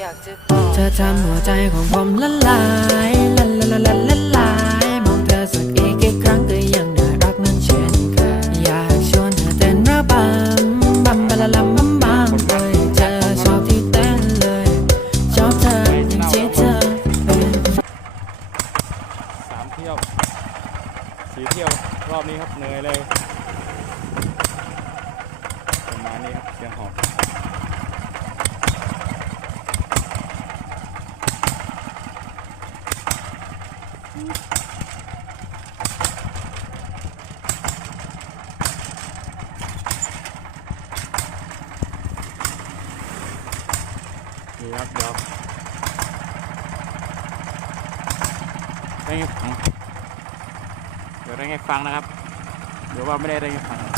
จะเธอทำหัวใจของผมละลายละละละละละลายมองเธอสักอีกกี่ครั้งก็ยังน่ารักเหมือนเช่นเคยอยากชวนเธอเต้นระบำบัมบะละลัมบัมบัมเลยเธอชอบที่เต้นเลยชอบเธออย่างที่เธอเป็นสามเที่ยวสี่เที่ยวรอบนี้ครับเหนื่อยเลยประมาณนี้ครับเสียงหอบ นี่ครับเดี๋ยวได้ไงฟังเดี๋ยวได้ไงฟังนะครับ เดี๋ยวว่าไม่ได้ได้ไงฟัง